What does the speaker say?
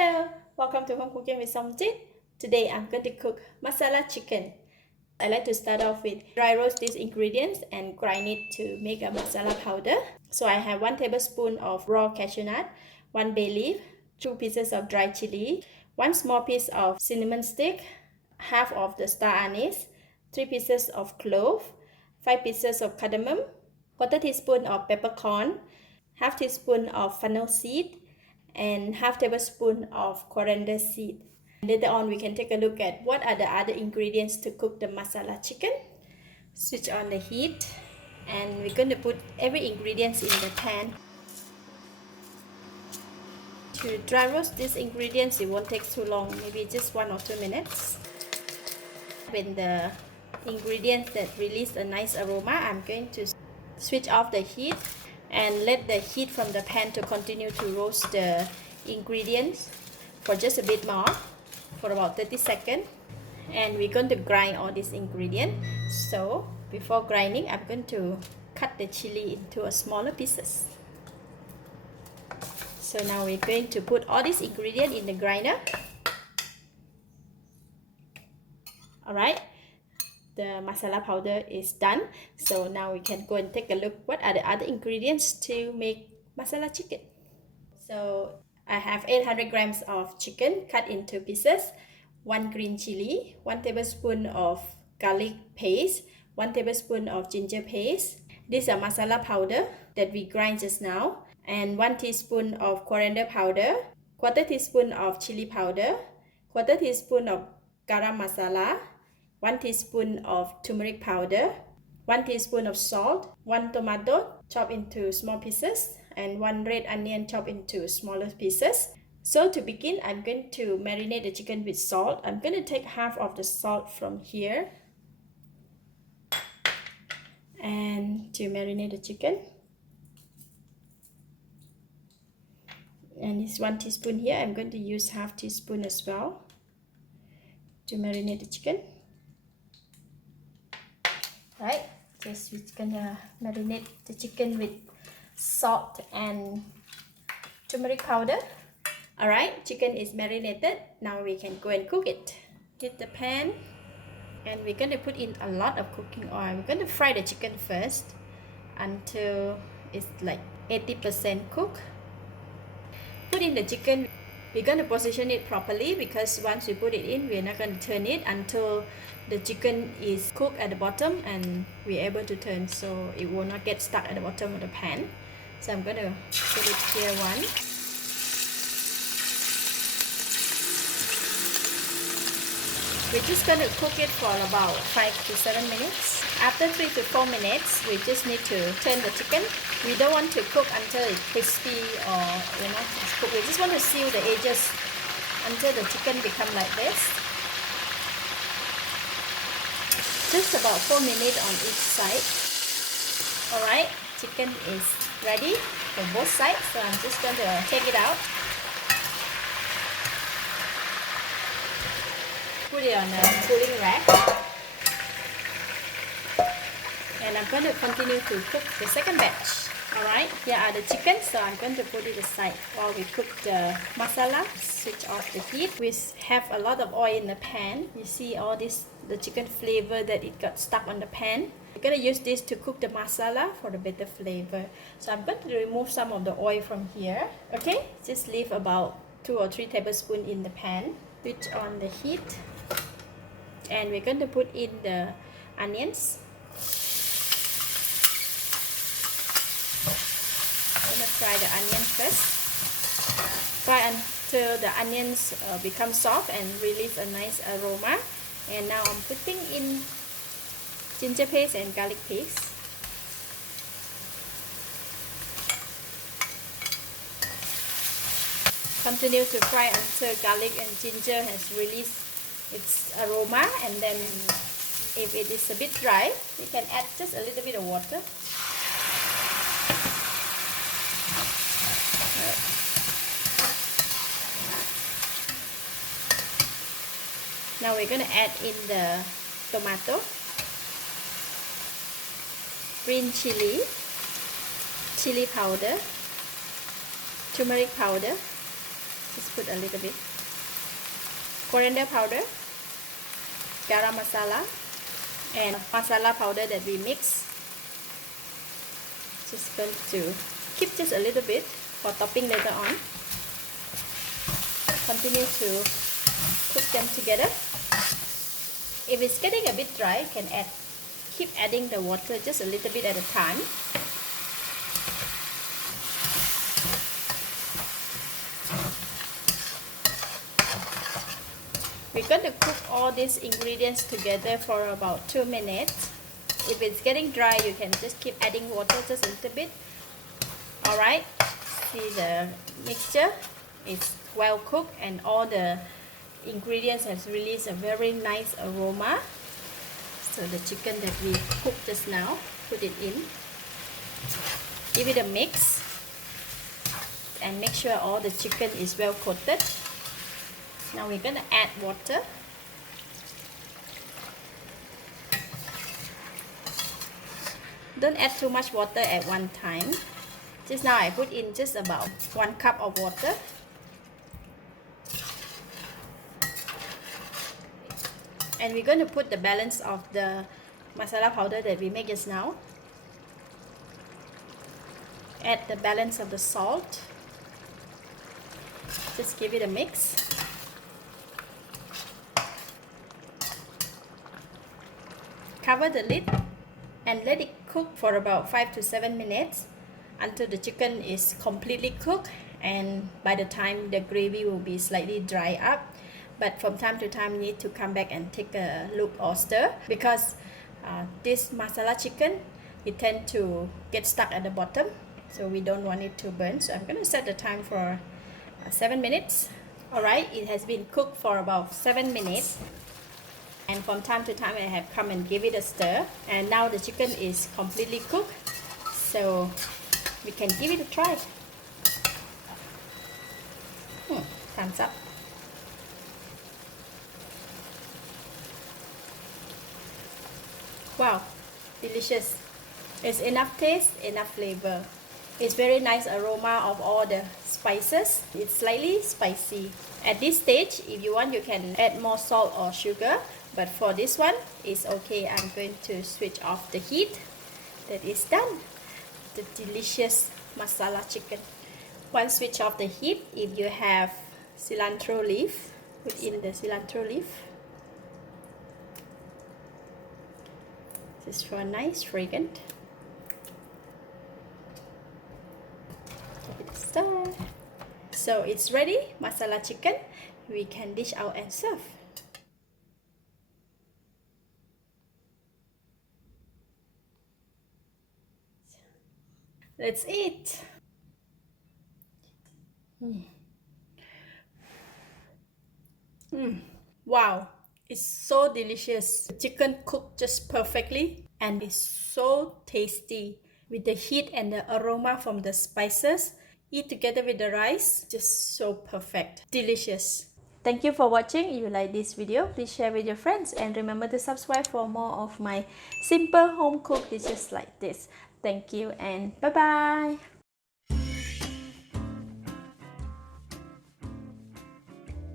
Hello, welcome to Home Cooking with Somjit. Today I'm going to cook masala chicken. I like to start off with dry roast these ingredients and grind it to make a masala powder. So I have 1 tablespoon of raw cashew nut, 1 bay leaf, 2 pieces of dry chilli, 1 small piece of cinnamon stick, half of the star anise, 3 pieces of clove, 5 pieces of cardamom, 1/4 teaspoon of peppercorn, half teaspoon of fennel seed, and half tablespoon of coriander seed. Later on we can take a look at what are the other ingredients to cook the masala chicken. Switch on the heat and we're going to put every ingredients in the pan. To dry roast these ingredients, it won't take too long, maybe just 1 or 2 minutes. When the ingredients that release a nice aroma, I'm going to switch off the heat and let the heat from the pan to continue to roast the ingredients for just a bit more, for about 30 seconds. And we're going to grind all these ingredients. So before grinding, I'm going to cut the chili into a smaller pieces. So now we're going to put all these ingredients in the grinder. Alright, the masala powder is done. So now we can go and take a look what are the other ingredients to make masala chicken. So I have 800 grams of chicken cut into pieces, 1 green chili, 1 tablespoon of garlic paste, 1 tablespoon of ginger paste. These are masala powder that we grind just now, and 1 teaspoon of coriander powder, 1/4 teaspoon of chili powder, 1/4 teaspoon of garam masala, 1 teaspoon of turmeric powder, 1 teaspoon of salt, 1 tomato chopped into small pieces, and 1 red onion chopped into smaller pieces. So to begin, I'm going to marinate the chicken with salt. I'm going to take half of the salt from here and to marinate the chicken. And it's 1 teaspoon here. I'm going to use half teaspoon as well to marinate the chicken. Right, just we're gonna marinate the chicken with salt and turmeric powder. Alright, chicken is marinated. Now we can go and cook it. Heat the pan and we're going to put in a lot of cooking oil. We're going to fry the chicken first until it's like 80% cooked. Put in the chicken. We're going to position it properly because once we put it in, we're not going to turn it until the chicken is cooked at the bottom and we're able to turn, so it will not get stuck at the bottom of the pan. So I'm going to put it here one. We're just going to cook it for about 5 to 7 minutes. After 3 to 4 minutes, we just need to turn the chicken. We don't want to cook until it's crispy or it's cooked. We just want to seal the edges until the chicken becomes like this. Just about 4 minutes on each side. Alright, chicken is ready for both sides, so I'm just going to take it out. Put it on a cooling rack. And I'm going to continue to cook the second batch. Alright, here are the chickens, so I'm going to put it aside while we cook the masala. Switch off the heat. We have a lot of oil in the pan. You see all this, the chicken flavor that it got stuck on the pan. We're going to use this to cook the masala for the better flavor. So I'm going to remove some of the oil from here. Okay, just leave about 2 or 3 tablespoons in the pan. Switch on the heat. And we're going to put in the onions. Fry the onion first. Fry until the onions become soft and release a nice aroma. And now I'm putting in ginger paste and garlic paste. Continue to fry until garlic and ginger has released its aroma, and then if it is a bit dry, you can add just a little bit of water. Now we're going to add in the tomato, green chili, chili powder, turmeric powder, Just put a little bit. Coriander powder, garam masala, and masala powder that we mix. Just going to keep just a little bit for topping later on. Continue to cook them together. If it's getting a bit dry, you can keep adding the water just a little bit at a time. We're going to cook all these ingredients together for about 2 minutes. If it's getting dry, you can just keep adding water just a little bit. Alright, see the mixture is well cooked and all the ingredients has released a very nice aroma. So the chicken that we cooked just now, put it in. Give it a mix and make sure all the chicken is well coated. Now we're going to add water. Don't add too much water at one time. Just now I put in just about 1 cup of water. And we're going to put the balance of the masala powder that we make just now. Add the balance of the salt. Just give it a mix. Cover the lid and let it cook for about 5 to 7 minutes until the chicken is completely cooked, and by the time the gravy will be slightly dry up. But from time to time you need to come back and take a look or stir, because this masala chicken, it tends to get stuck at the bottom, so we don't want it to burn. So I'm going to set the time for 7 minutes. Alright, it has been cooked for about 7 minutes. And from time to time I have come and give it a stir, and now the chicken is completely cooked, so we can give it a try. Thumbs up. Wow, delicious. It's enough taste, enough flavor. It's very nice aroma of all the spices. It's slightly spicy. At this stage, if you want, you can add more salt or sugar. But for this one, it's okay. I'm going to switch off the heat. That is done. The delicious masala chicken. Once switch off the heat, if you have cilantro leaf, put in the cilantro leaf. Just for a nice fragrant. Give it a stir. So it's ready, masala chicken. We can dish out and serve. Let's eat. Wow, it's so delicious. The chicken cooked just perfectly and it's so tasty with the heat and the aroma from the spices. Eat together with the rice, just so perfect. Delicious. Thank you for watching. If you like this video, please share with your friends and remember to subscribe for more of my simple home cooked dishes like this. Thank you and bye bye.